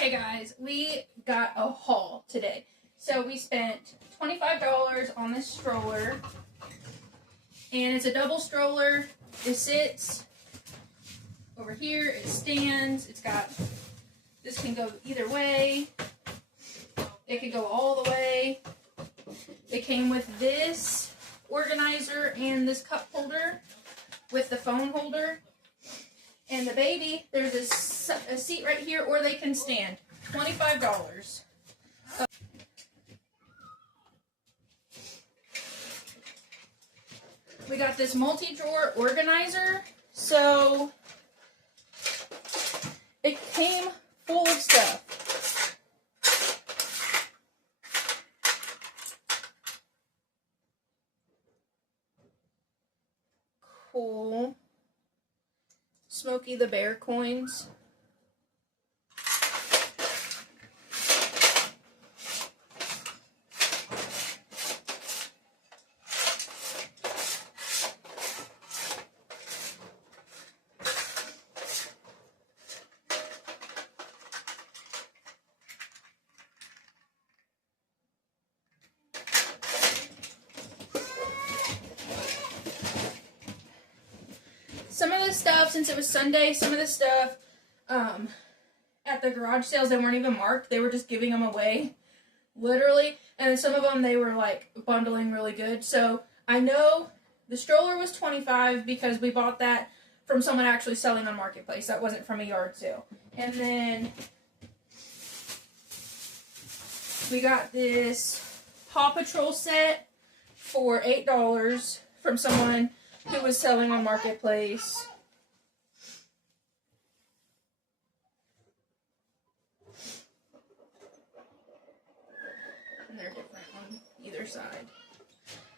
Hey guys, we got a haul today. So we spent $25 on this stroller, and it's a double stroller. It sits over here, it stands, it's got, this can go either way, it can go all the way. It came with this organizer and this cup holder with the phone holder. And the baby, there's a seat right here, or they can stand. $25. We got this multi-drawer organizer. So it came full of stuff. Cool. Smokey the Bear coins. Some of the stuff, since it was Sunday, some of the stuff at the garage sales, they weren't even marked. They were just giving them away, literally. And then some of them, they were like bundling really good. So I know the stroller was $25 because we bought that from someone actually selling on Marketplace. That wasn't from a yard sale. And then we got this Paw Patrol set for $8 from someone who was selling on Marketplace. And they're different on either side.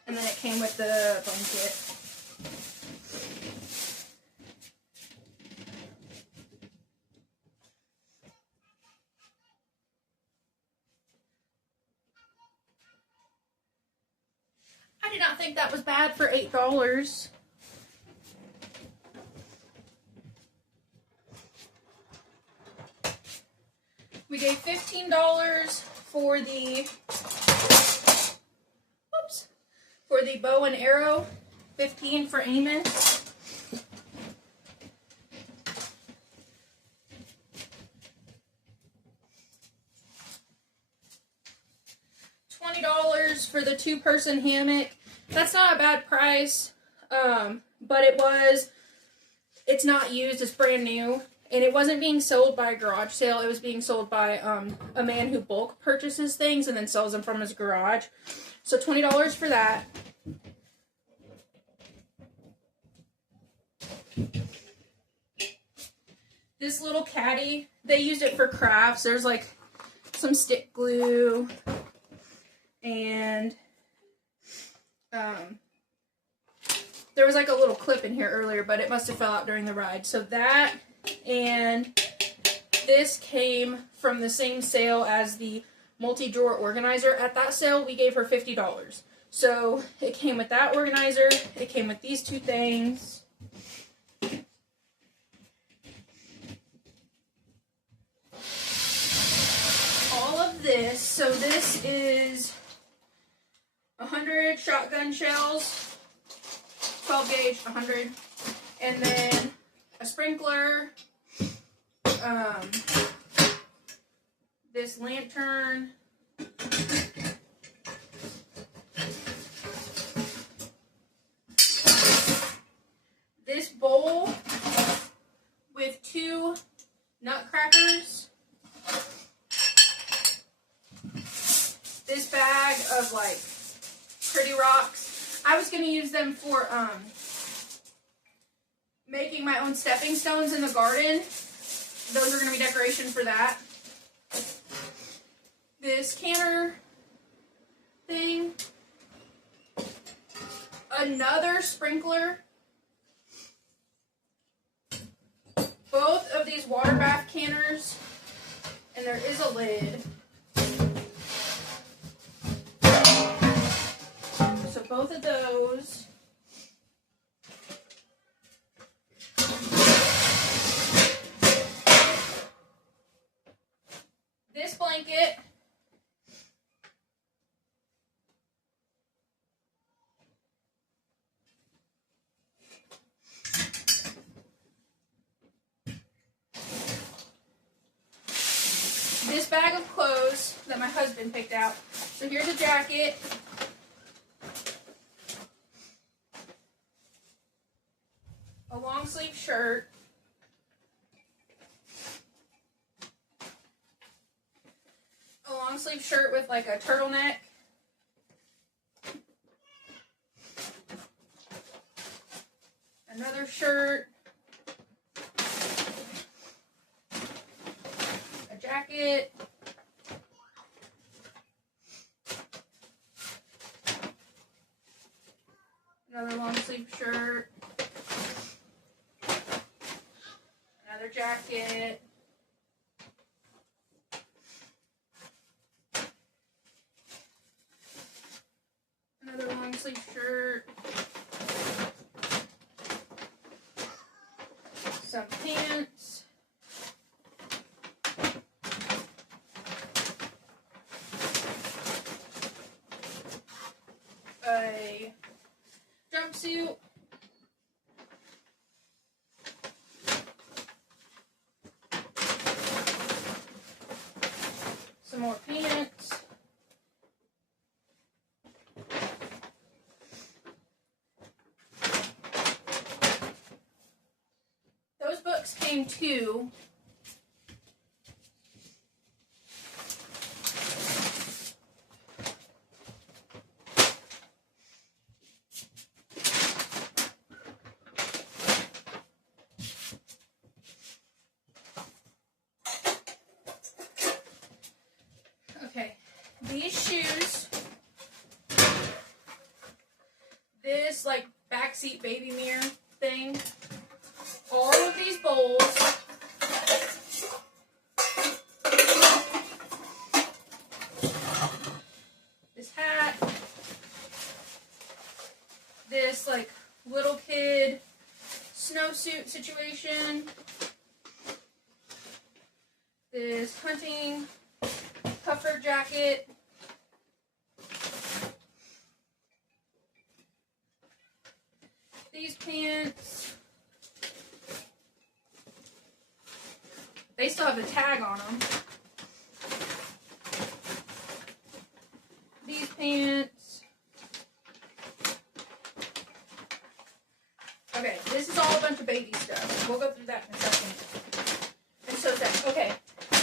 And then it came with the blanket. I did not think that was bad for $8. We gave $15 for the bow and arrow, $15 for Eamon. $20 for the 2-person hammock. That's not a bad price, but it's not used, it's brand new. And it wasn't being sold by a garage sale. It was being sold by a man who bulk purchases things and then sells them from his garage. So $20 for that. This little caddy, they used it for crafts. There's like some stick glue and there was like a little clip in here earlier, but it must have fell out during the ride. So that. And this came from the same sale as the multi-drawer organizer. At that sale, we gave her $50. So it came with that organizer. It came with these two things. All of this. So this is 100 shotgun shells, 12 gauge, 100, and then a sprinkler, this lantern, this bowl with 2 nutcrackers, this bag of like pretty rocks. I was going to use them for making my own stepping stones in the garden. Those are going to be decoration for that. This canner thing. Another sprinkler. Both of these water bath canners. And there is a lid. So both of those. bag of clothes that my husband picked out. So here's a jacket. A long sleeve shirt. A long sleeve shirt with like a turtleneck. Another shirt. A jacket. Another long sleeve shirt. Another jacket. Another long sleeve shirt. Some pants. A jumpsuit. Some more pants. Those books came too. Okay, these shoes, this like backseat baby mirror thing, all of these bowls, this hat, this like little kid snowsuit situation, this hunting puffer jacket, these pants, they still have the tag on them, these pants, okay, this is all a bunch of baby stuff, we'll go through that in a second, and so that, okay,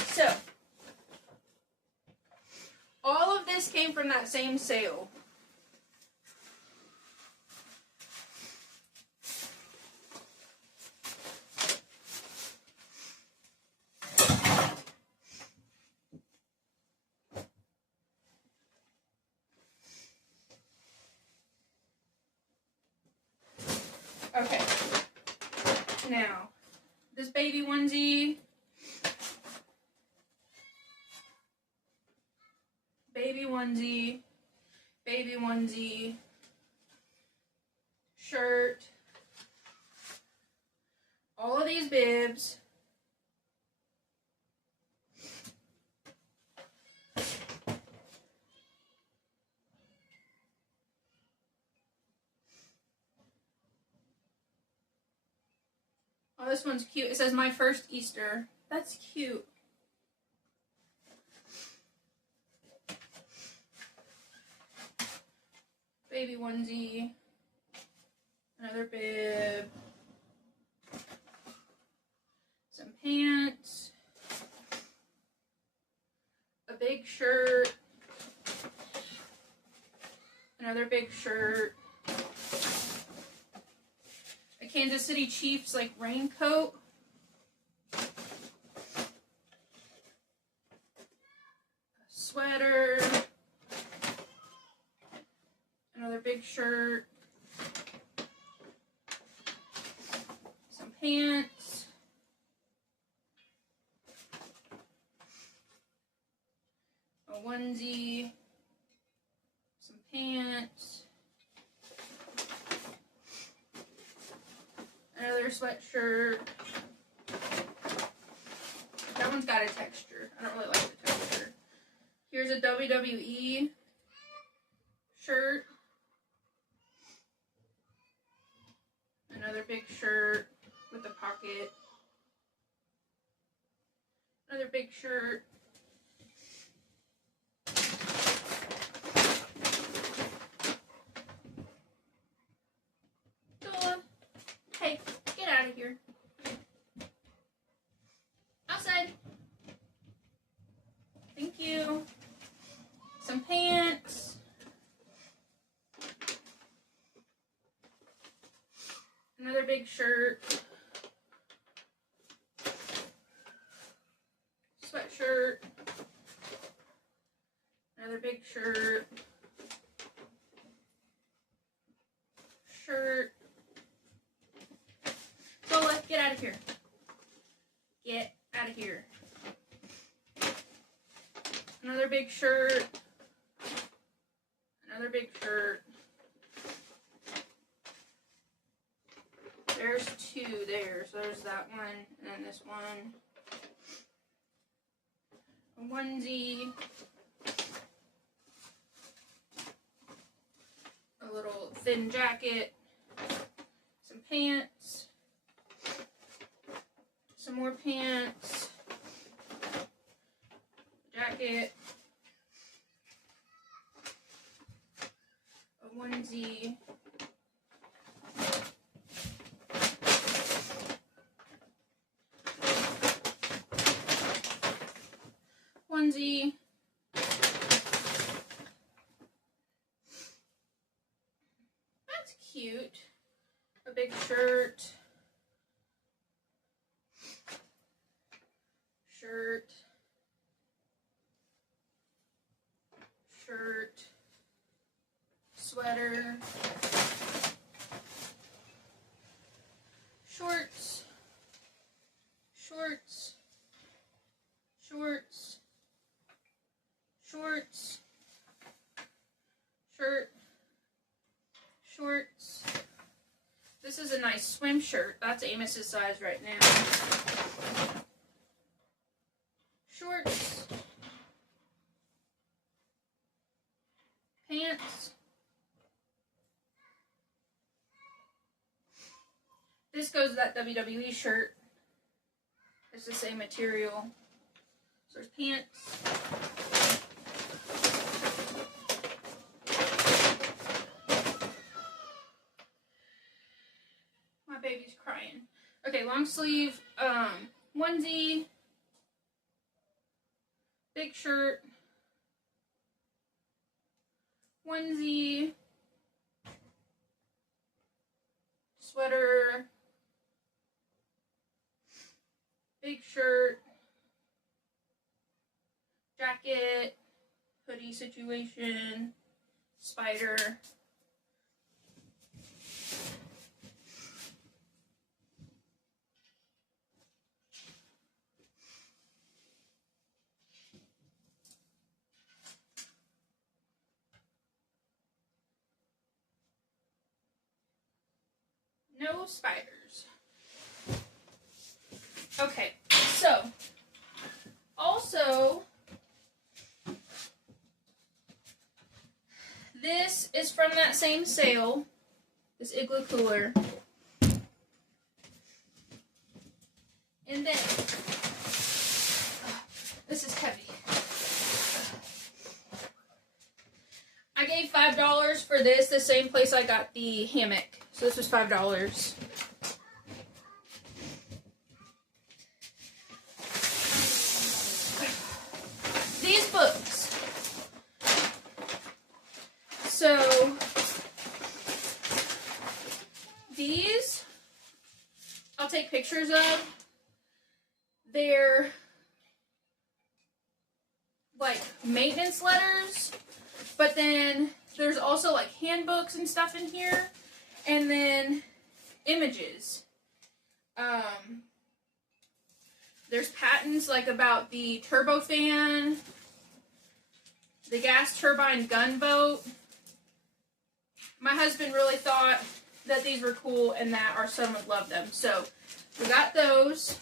so, all of this came from that same sale. Okay. Now, this baby onesie, baby onesie, shirt, all of these bibs, oh, this one's cute. It says my first Easter. That's cute. Baby onesie, another bib, some pants, a big shirt, another big shirt, a Kansas City Chiefs like raincoat, a sweater, another big shirt, some pants, a onesie, some pants, another sweatshirt. That one's got a texture. I don't really like the texture. Here's a WWE shirt. Another big shirt with a pocket. Another big shirt. Hey, get out of here. Outside. Thank you. Some pants. Another big shirt. Sweatshirt. Another big shirt. Shirt. Zola, get out of here. Get out of here. Another big shirt. Another big shirt. There's two there. So there's that one and then this one. A onesie. A little thin jacket. Some pants. Some more pants. Jacket. A onesie. Onesie. That's cute. A big shirt. Shirt. Shirt. Sweater. Shorts. Shorts. Shorts. Shorts. Shirt. Shorts. This is a nice swim shirt. That's Amos's size right now. Shorts. Pants. This goes with that WWE shirt. It's the same material. So there's pants. My baby's crying. Okay, long sleeve, onesie, big shirt, onesie, sweater, big shirt, jacket, hoodie situation, spider. No spiders. Okay, so also this is from that same sale, this Igloo cooler. And then this is heavy. I gave $5 for this, the same place I got the hammock. So this was $5. These books. So these I'll take pictures of. They're like maintenance letters, but then there's also like handbooks and stuff in here. And then images. There's patents like about the turbofan, the gas turbine gunboat. My husband really thought that these were cool and that our son would love them. So we got those.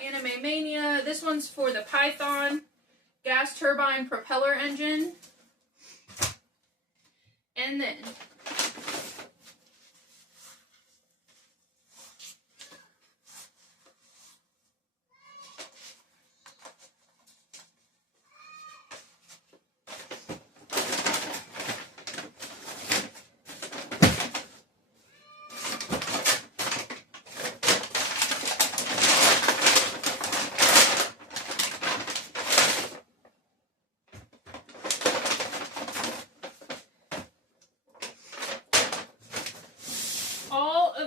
Anime Mania. This one's for the Python gas turbine propeller engine. And then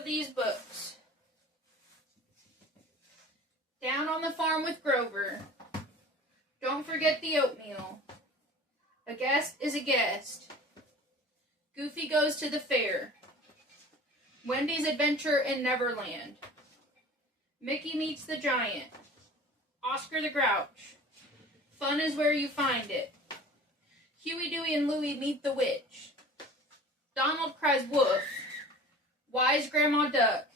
of these books. Down on the Farm with Grover. Don't Forget the Oatmeal. A Guest is a Guest. Goofy Goes to the Fair. Wendy's Adventure in Neverland. Mickey Meets the Giant. Oscar the Grouch. Fun is Where You Find It. Huey, Dewey, and Louie Meet the Witch. Donald Cries Woof. Wise Grandma Duck.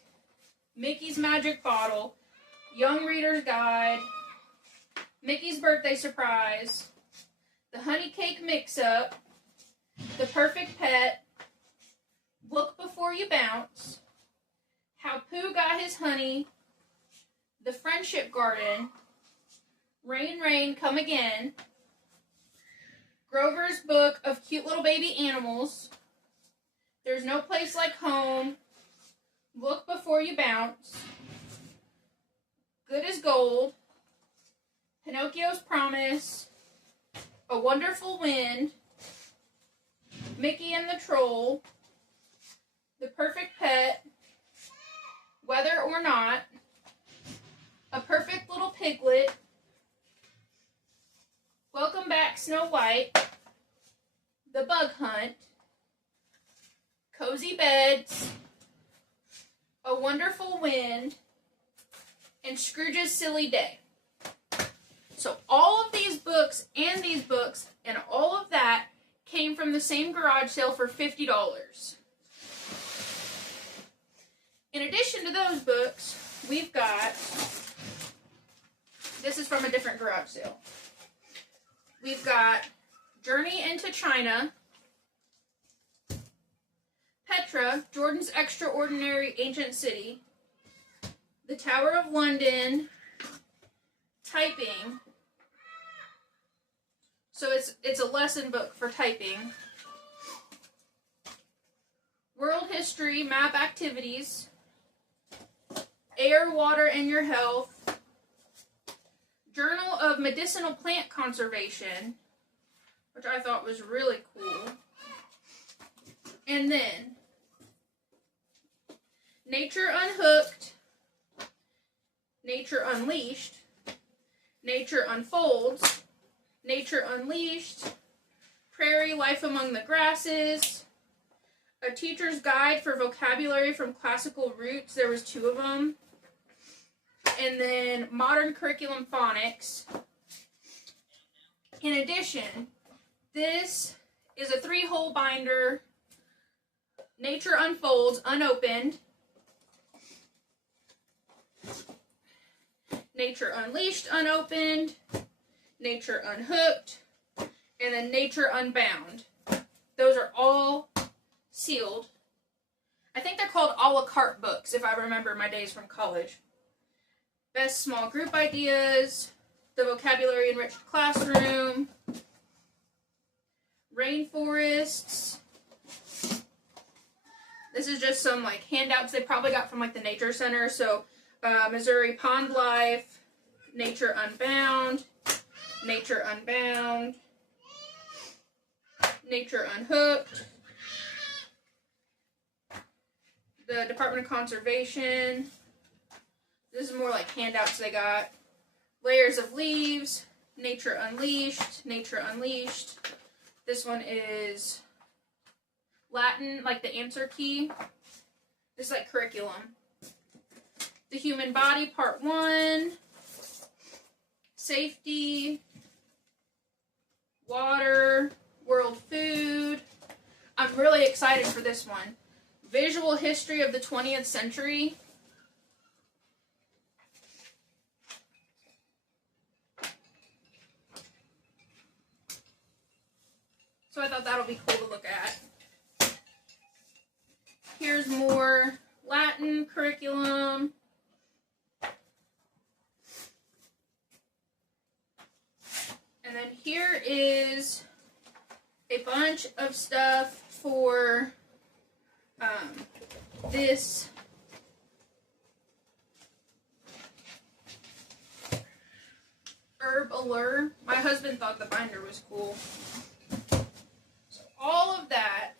Mickey's Magic Bottle. Young Reader's Guide. Mickey's Birthday Surprise. The Honey Cake Mix-Up. The Perfect Pet. Look Before You Bounce. How Pooh Got His Honey. The Friendship Garden. Rain, Rain, Come Again. Grover's Book of Cute Little Baby Animals. There's No Place Like Home. Look Before You Bounce. Good as Gold. Pinocchio's Promise. A Wonderful Wind. Mickey and the Troll. The Perfect Pet. Whether or Not. A Perfect Little Piglet. Welcome Back, Snow White. The Bug Hunt. Cozy Beds. A Wonderful Wind. And Scrooge's Silly Day. So all of these books and all of that came from the same garage sale for $50. In addition to those books, we've got, this is from a different garage sale. We've got Journey into China, Petra, Jordan's Extraordinary Ancient City, The Tower of London, Typing. So it's a lesson book for typing. World History, Map Activities, Air, Water, and Your Health, Journal of Medicinal Plant Conservation, which I thought was really cool. And then Nature Unhooked, Nature Unleashed, Nature Unfolds, Nature Unleashed, Prairie Life Among the Grasses, A Teacher's Guide for Vocabulary from Classical Roots. There was 2 of them. And then Modern Curriculum Phonics. In addition, this is a 3-hole binder. Nature Unfolds, unopened. Nature Unleashed, unopened. Nature Unhooked. And then Nature Unbound. Those are all sealed. I think they're called a la carte books, if I remember my days from college. Best Small Group Ideas, The Vocabulary Enriched Classroom, Rainforests. This is just some like handouts they probably got from like the Nature Center. So Missouri Pond Life, Nature Unbound, Nature Unbound, Nature Unhooked, the Department of Conservation. This is more like handouts they got. Layers of Leaves, Nature Unleashed, Nature Unleashed. This one is Latin, like the answer key. This is like curriculum. The Human Body, Part 1. Safety. Water. World Food. I'm really excited for this one. Visual History of the 20th Century. So I thought that'll be cool to look at. Here's more Latin curriculum. And then here is a bunch of stuff for this Herb Allure. My husband thought the binder was cool. So all of that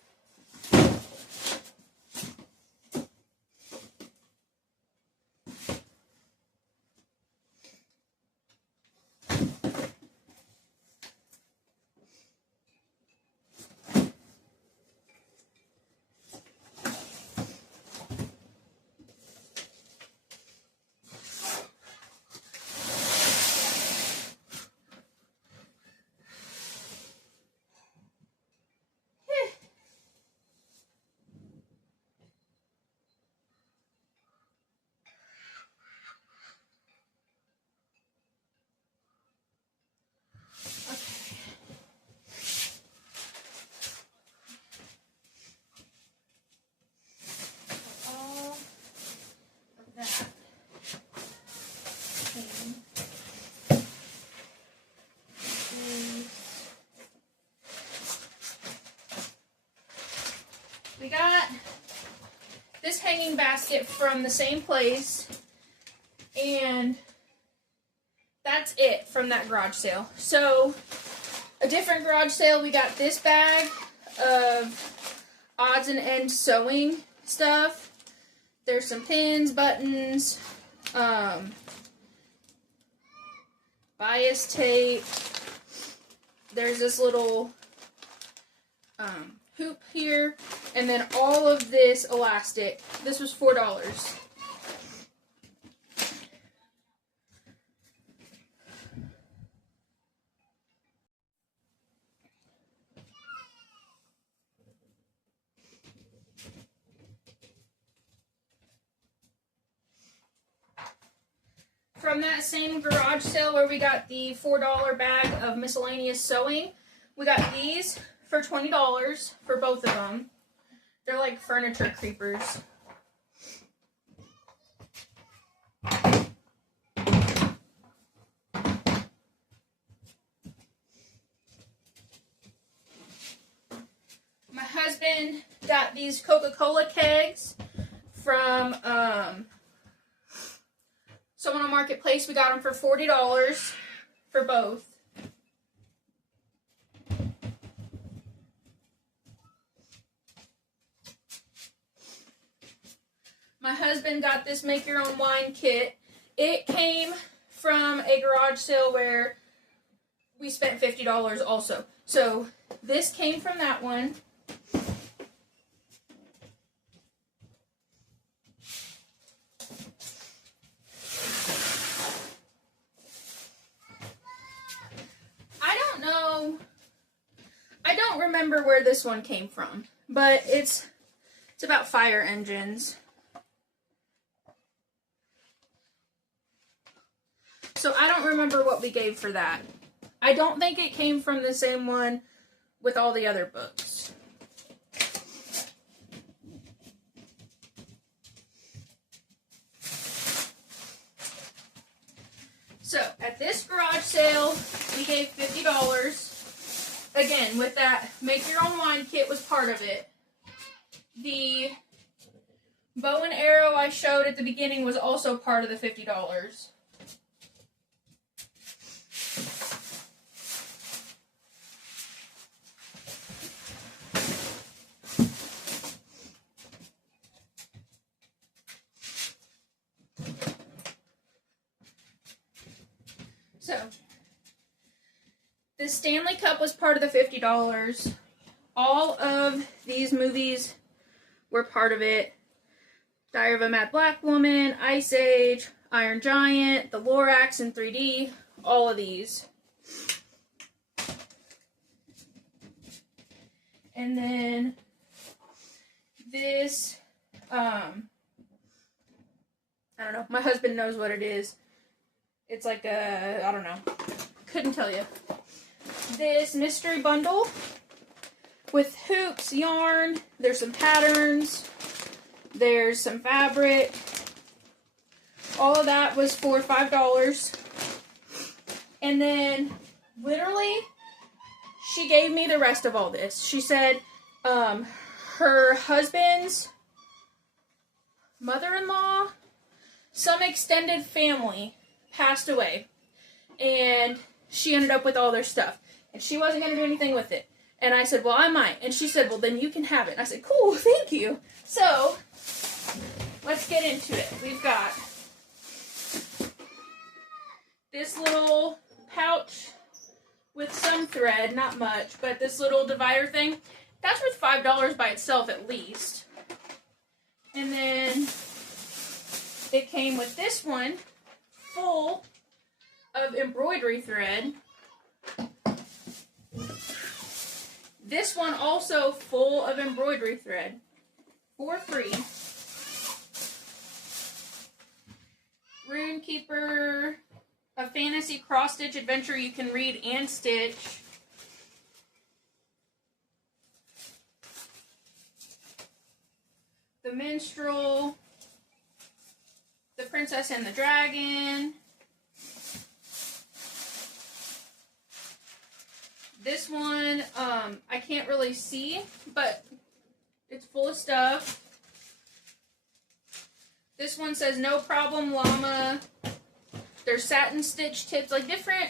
this hanging basket from the same place, and that's it from that garage sale. So, a different garage sale, we got this bag of odds and ends sewing stuff. There's some pins, buttons, bias tape. There's this little hoop here, and then all of this elastic. This was $4. From that same garage sale where we got the $4 bag of miscellaneous sewing, we got these for $20 for both of them. They're like furniture creepers. My husband got these Coca-Cola kegs from someone on Marketplace. We got them for $40 for both. My husband got this make your own wine kit. It came from a garage sale where we spent $50 also. So this came from that one. I don't remember where this one came from, but it's about fire engines. So I don't remember what we gave for that. I don't think it came from the same one with all the other books. So at this garage sale, we gave $50. Again, with that make your own wine kit was part of it. The bow and arrow I showed at the beginning was also part of the $50. So, the Stanley Cup was part of the $50. All of these movies were part of it. Diary of a Mad Black Woman, Ice Age, Iron Giant, The Lorax in 3D, all of these. And then this, I don't know, my husband knows what it is. It's like a, I don't know, couldn't tell you. This mystery bundle with hoops, yarn, there's some patterns, there's some fabric. All of that was for $5. And then, literally, she gave me the rest of all this. She said her husband's mother-in-law, some extended family, passed away. And she ended up with all their stuff. And she wasn't going to do anything with it. And I said, well, I might. And she said, well, then you can have it. And I said, cool, thank you. So, let's get into it. We've got this little pouch with some thread, not much, but this little divider thing. That's worth $5 by itself at least. And then it came with this one full of embroidery thread. This one also full of embroidery thread for free. Rune Keeper, a fantasy cross-stitch adventure you can read and stitch. The Minstrel, The Princess and the Dragon. This one, I can't really see, but it's full of stuff. This one says no problem llama. There's satin stitch tips, like different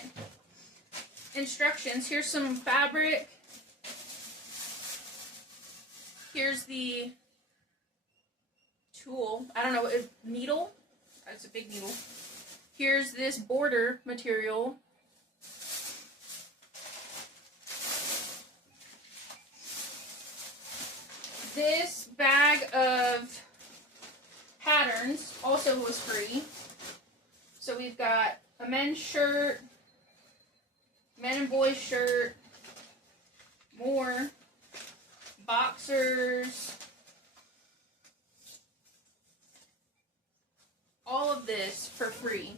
instructions. Here's some fabric. Here's the tool. I don't know, needle. It's a big needle. Here's this border material. This bag of patterns also was free. So we've got a men's shirt, men and boys shirt, more boxers, all of this for free.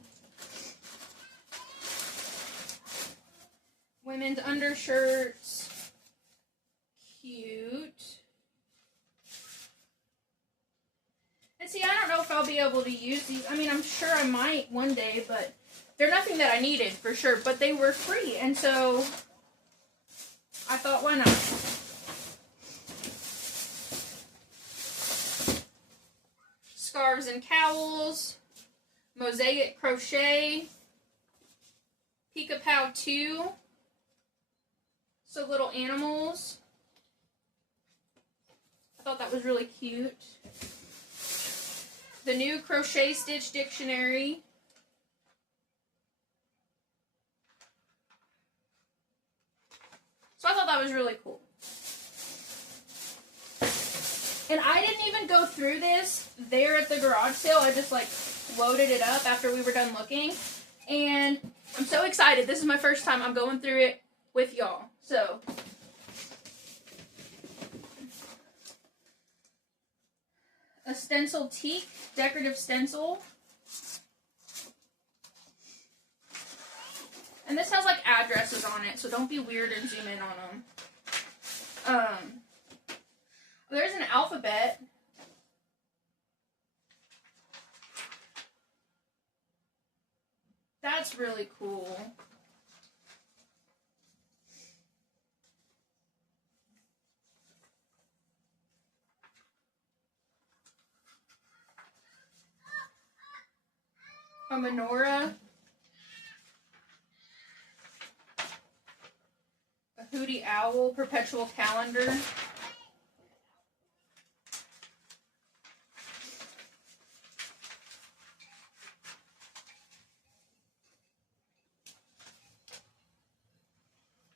Women's undershirts, cute. And see, I don't know if I'll be able to use these. I mean, I'm sure I might one day, but they're nothing that I needed for sure. But they were free, and so I thought, why not? Scarves and cowls, mosaic crochet, Pika-Pow 2, so little animals. I thought that was really cute. The new Crochet Stitch Dictionary. So I thought that was really cool. And I didn't even go through this there at the garage sale. I just like loaded it up after we were done looking. And I'm so excited. This is my first time I'm going through it with y'all. So a stencil teak, decorative stencil. And this has like addresses on it, so don't be weird and zoom in on them. There's an alphabet. That's really cool. A menorah. A Hootie Owl perpetual calendar.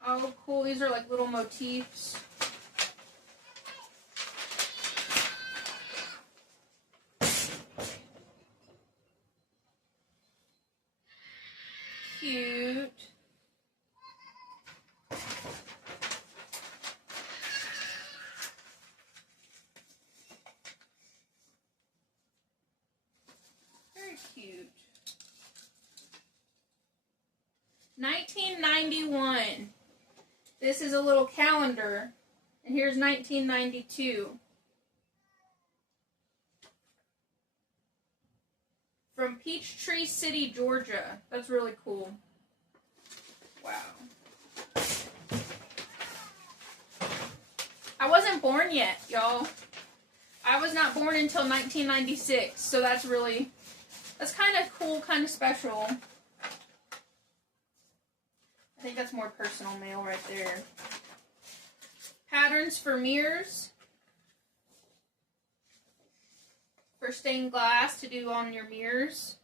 Oh, cool. These are like little motifs. Cute. Very cute. 1991. This is a little calendar. And here's 1992. From Peachtree City, Georgia. That's really cool. Wow. I wasn't born yet, y'all. I was not born until 1996, so that's kind of cool, kind of special. I think that's more personal mail right there. Patterns for mirrors. For stained glass to do on your mirrors.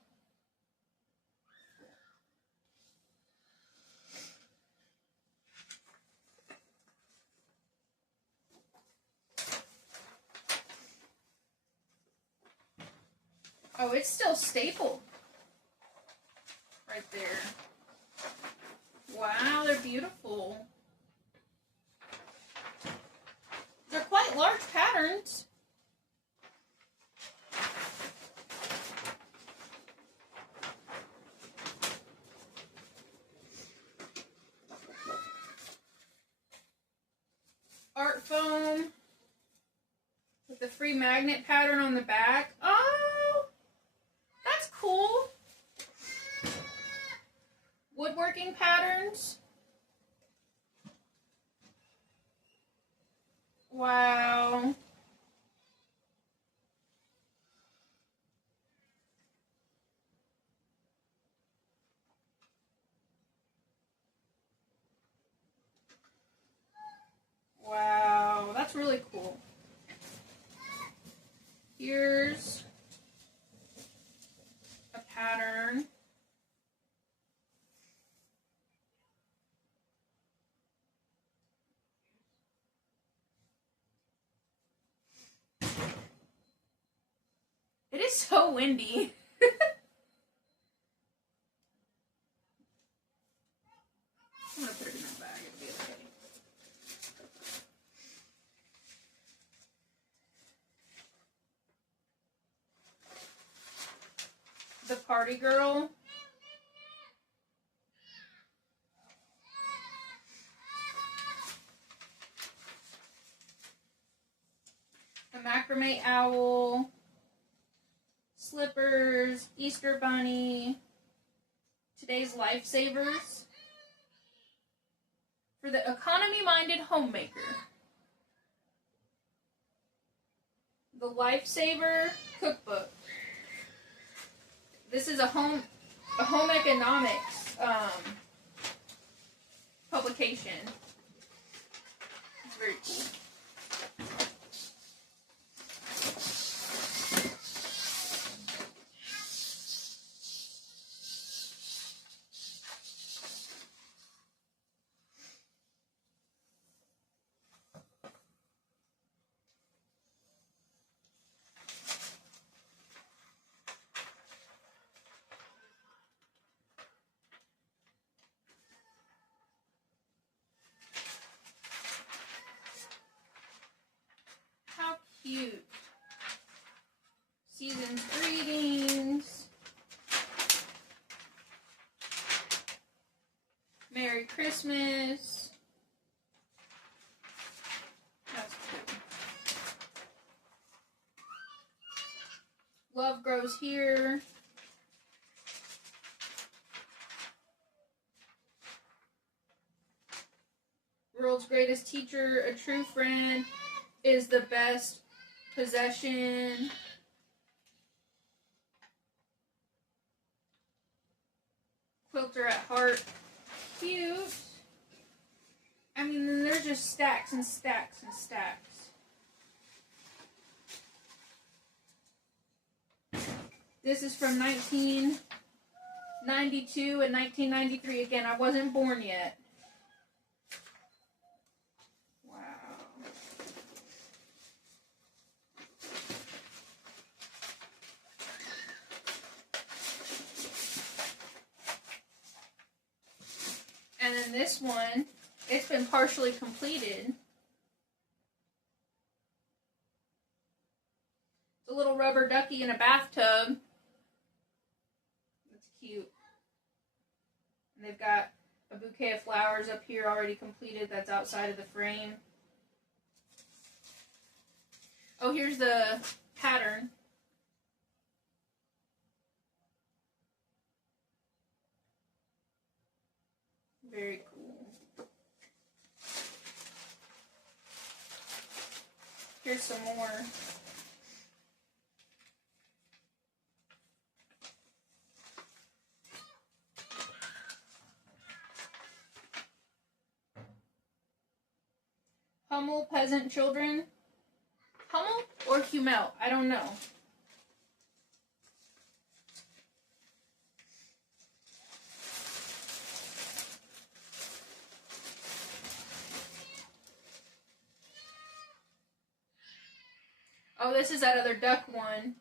Oh, it's still stapled. Right there. Wow, they're beautiful. They're quite large patterns. Art foam with the free magnet pattern on the back. Oh, that's cool. Woodworking patterns. Wow. that's really cool. Here's a pattern. It is so windy. I'm gonna put it in my bag. It'll be okay. The Party Girl. The Macrame Owl. Slippers. Easter Bunny. Today's Lifesavers. For the economy-minded homemaker. The Lifesaver Cookbook. This is a home economics publication. It's very cool. Cute. Season's greetings. Merry Christmas. That's cute. Love grows here. World's greatest teacher, a true friend, is the best possession. Quilter at heart. Cute. I mean, there's just stacks and stacks and stacks. This is from 1992 and 1993. Again, I wasn't born yet. And then this one, it's been partially completed. It's a little rubber ducky in a bathtub. That's cute. And they've got a bouquet of flowers up here already completed that's outside of the frame. Oh, here's the pattern. Very cool. Here's some more. Hummel Peasant Children. Hummel or Hummel? I don't know. Oh, this is that other duck one.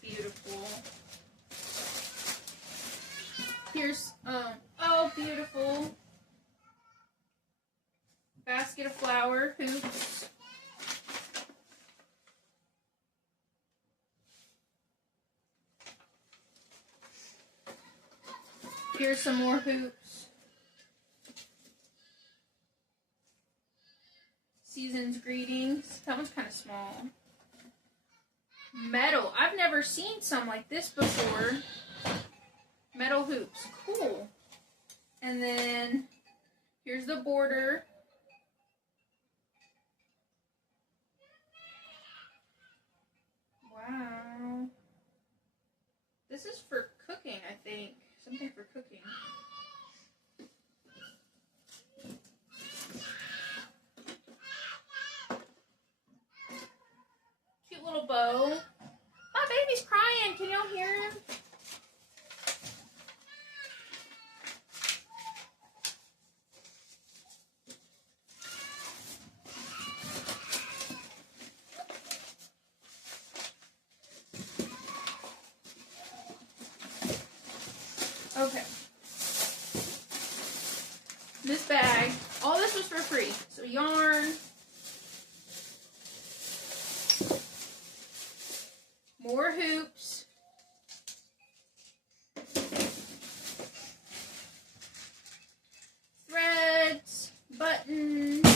Beautiful. Here's, oh, beautiful. Basket of flower hoops. Here's some more hoops. Season's greetings. That one's kind of small. Metal. I've never seen some like this before. Metal hoops. Cool. And then here's the border. Wow. This is for cooking, I think. Something for cooking. Cute little bow. My baby's crying. Can y'all hear him? Okay. This bag, all this was for free. So yarn, more hoops, threads, buttons.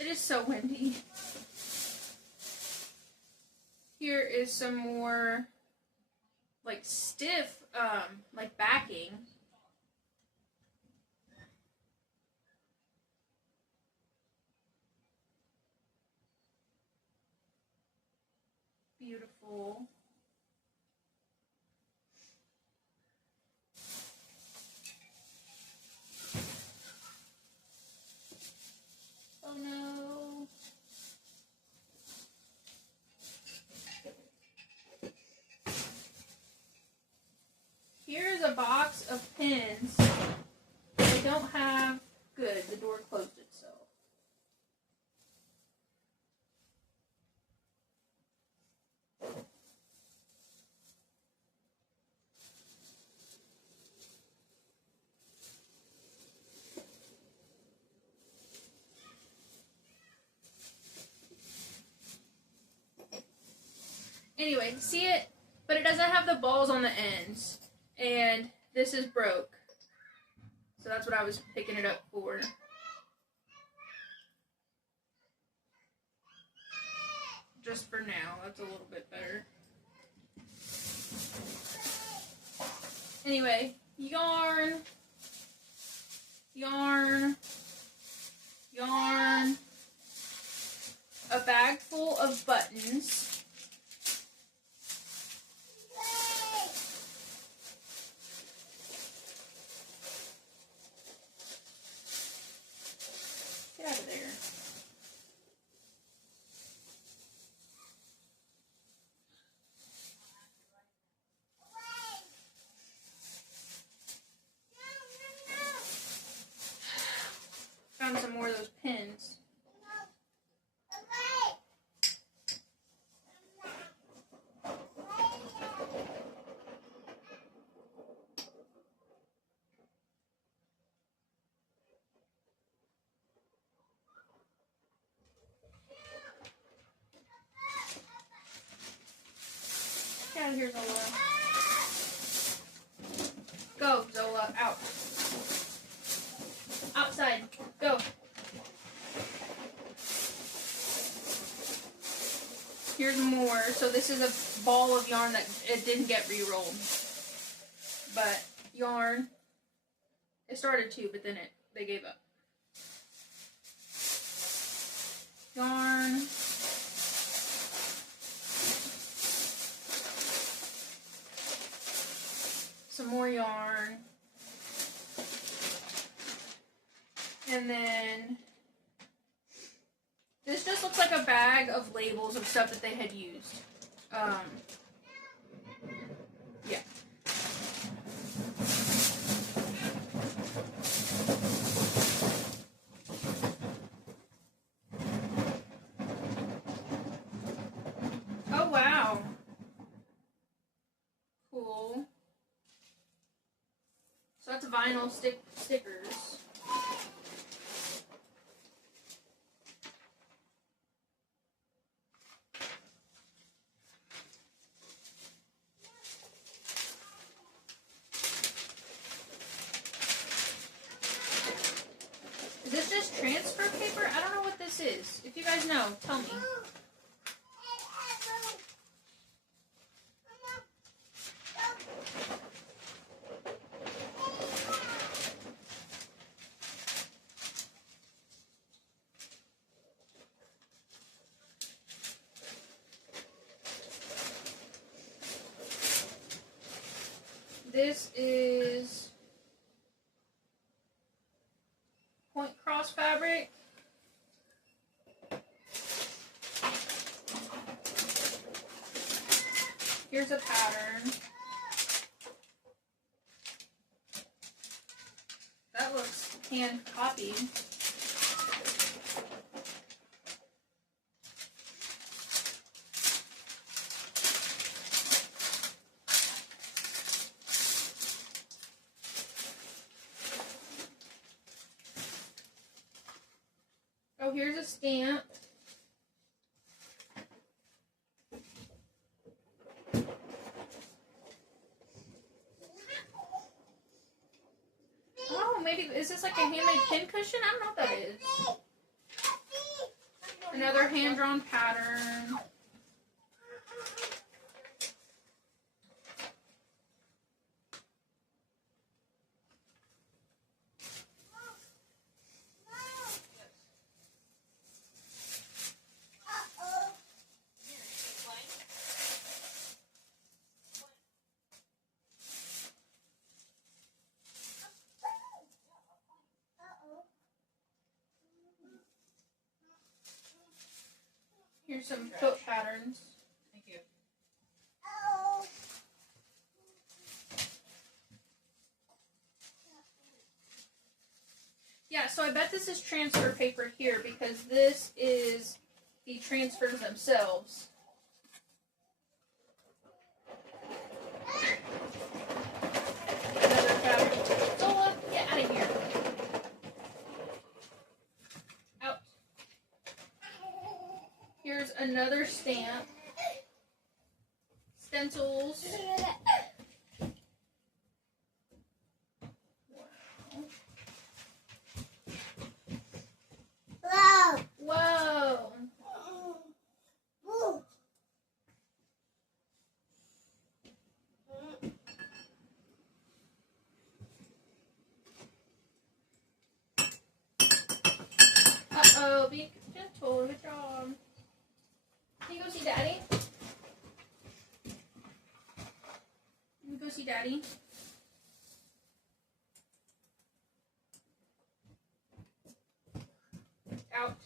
It is so windy. Here is some more like stiff, like backing. Beautiful. Oh no. Here's a box of pins. I don't have, good, the door closed itself. Anyway, see it? But it doesn't have the balls on the ends. And this is broke. So that's what I was picking it up for. Just for now. That's a little bit better. Anyway, yarn, yarn, yarn, a bag full of buttons. Get out of there. Found some more of those pins. Get out of here, Zola. Go, Zola, out. Outside, go. Here's more. So this is a ball of yarn that it didn't get re-rolled. But yarn, it started to, but then they gave up. Yarn. Some more yarn. And then this just looks like a bag of labels of stuff that they had used. Yeah. Oh, wow. Cool. So that's vinyl stickers. Is this just transfer paper? I don't know what this is. If you guys know, tell me. this is point cross fabric. Here's a pattern. That looks hand copied. Oh, here's a stamp. Oh, maybe, is this like a handmade pin cushion? I don't know what that is. Another hand-drawn pattern. Here's some foot patterns. Thank you. Yeah, so I bet this is transfer paper here because this is the transfers themselves. Another fabric. Zola, get out of here. Out. Here's another stamp. Stencils. Whoa. Uh-oh, be gentle. Good job. Can you go see Daddy? Can you go see Daddy? Out.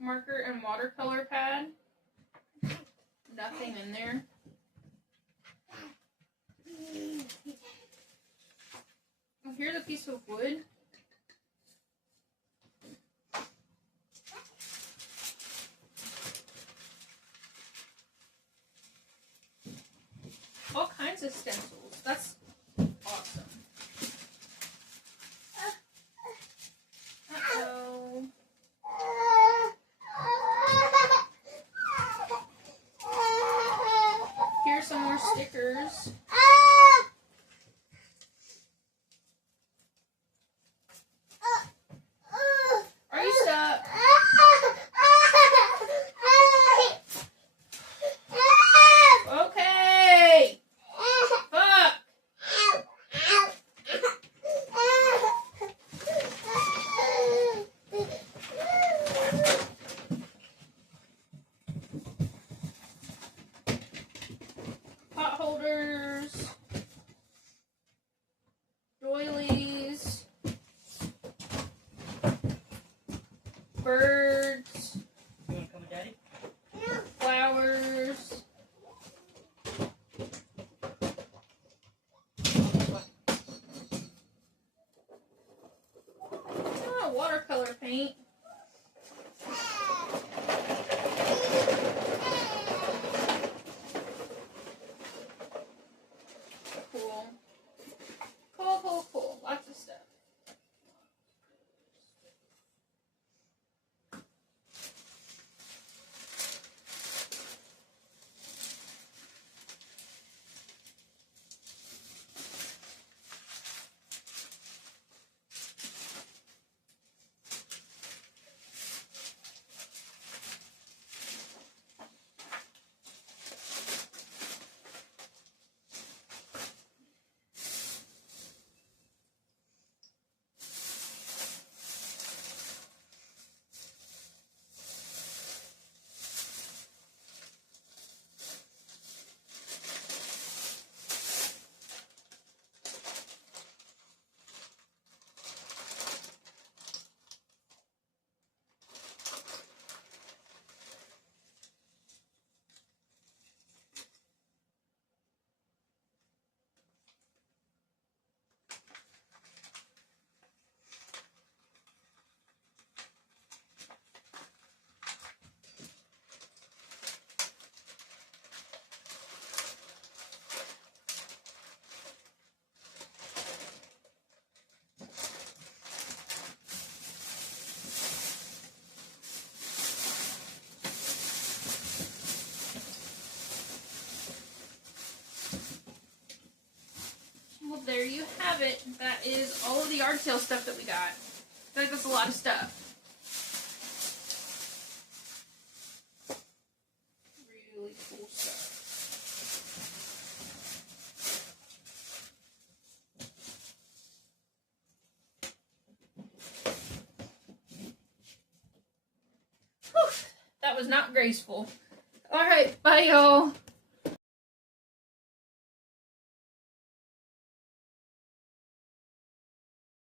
Marker and watercolor pad. Nothing in there. Oh, here's a piece of wood. All kinds of stencils. That's awesome. Uh-oh. Here's some more stickers. Are you stuck? Okay. Fuck. Pot holders. Doilies. Birds. You want to come with Daddy? Flowers. Oh, watercolor paint. Cool. Cool, cool, cool. Lots of stuff. have it, that is all of the yard sale stuff that we got. I feel like that's a lot of stuff. Really cool stuff. Whew, that was not graceful. Alright, bye y'all.